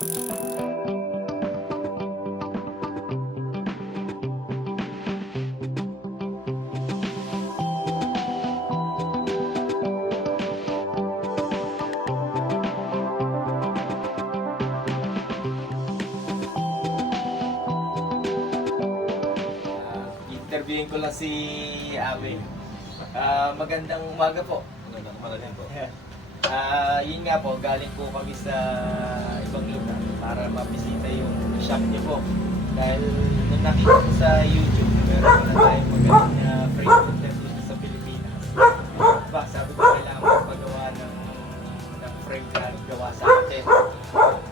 Interviewin ko lang si Abe. Magandang umaga po. Magandang umaga din po. Yun nga po, galing po kami sa ibang lugar para mabisita yung shop niyo po. Dahil nung nakita ko sa YouTube, meron na tayong magaling na frame content dito sa Pilipinas. Ba, sabi ko kailangan magpagawa ng frame na gawa sa atin.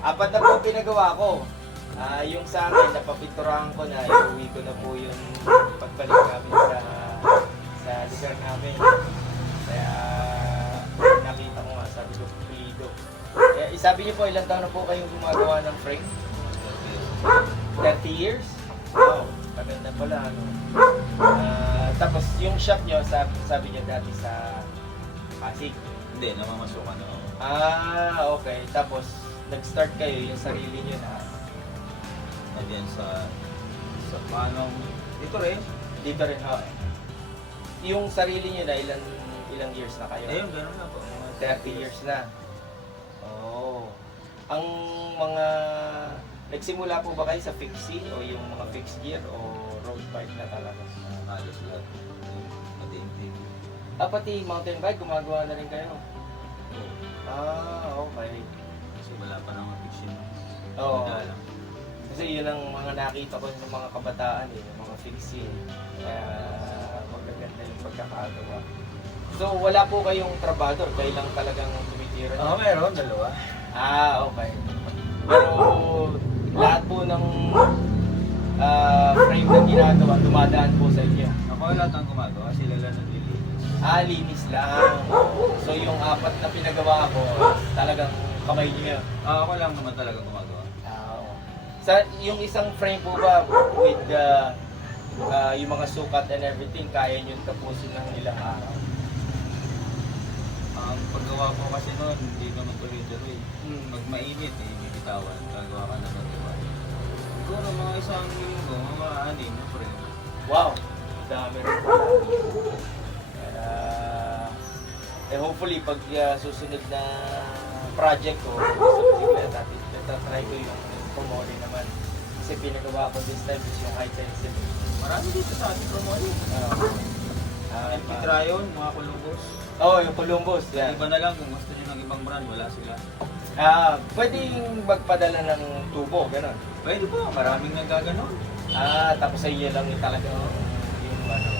Apat na po pinagawa ko. Yung sa akin, napapinturahan ko na, iuwi ko na po yung pagbalik namin sa lugar namin. Kaya nakita ko nga, sabi ko, pulido. Kaya sabi niyo po, ilang taon na po kayong gumagawa ng frame? 30 years? Wow, maganda pala. Ano? Tapos yung shop niyo, sabi niyo dati sa Pasig? Hindi, namamasukan ako. Okay. Tapos, nag-start kayo yung sarili niyo na Diyan sa Panong. Dito rin. dito rin, yung sarili niyo na ilang years na kayo? Ayun, gano'n na po. 30 years na. Oh. Ang mga nagsimula po ba kayo sa fixie o yung mga fixed gear o road bike na talaga? Halos lahat. Matiintig. Pati mountain bike gumagawa na rin kayo? Okay. Kasi wala pa nang fiction. Oo. Lang. Kasi yun ang mga nakita ko ng mga kabataan yung mga fixie. Kaya magaganda yung pagkakagawa. So wala po kayong trabador, kayo lang talagang tumitira? Meron. Dalawa. Okay. Pero lahat po ng frame na ginagawa, dumadaan po sa inyo? Ako lahat ang gumagawa. Sila lang naglilinis. Linis lang. So yung apat na pinagawa ko, talagang kamay niyo? Ako lang naman talaga gumagawa. Sa yung isang frame po ba with yung mga sukat and everything, kaya nyo tapusin ng ilang araw? Ang paggawa ko kasi noon, hindi naman tuloy-tuloy. Pag mainit, bibitawan. Gagawa ka na magawa. Siguro mga isang linggo, mga 6 na frame. Wow! Dami rin po. Hopefully, pag susunod na project ko, try ko yung Promoli naman. Kasi pinagawa ko this time is yung high sensitive. Marami dito sa ating Promoli. MP Tryon, mga Columbus. Yung Columbus. Yeah. Iba na lang kung gusto nyo ng ibang brand, wala sila. Pwedeng magpadala ng tubo, gano'n? Pwede po, maraming nagaganon. Tapos sa iyo lang yung talaga yung ano.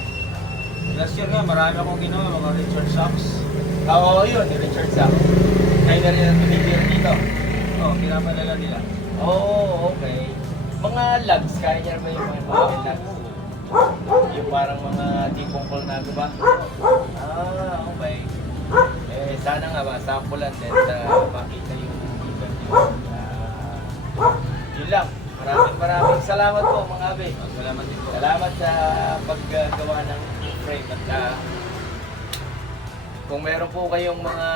Last year nga, marami akong ginawa, mga Richard Sachs. Yun, yung Richard Sachs. Kayo na rin ang tumitira dito. Pinapadala nila. Okay. Mga lugs, kaya niya ba yung mga lugs? Yung parang mga tipong Colnago ba? Okay. Sana nga ba, sampulan din makita yung iban yun. Yun lang. Maraming salamat po mga abe. Salamat din po. Salamat sa paggawa ng frame. At kung meron po kayong mga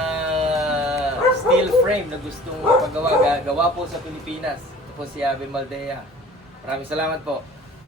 steel frame na gustong gagawa po sa Pilipinas. Ito po si Abe Maldea. Maraming salamat po.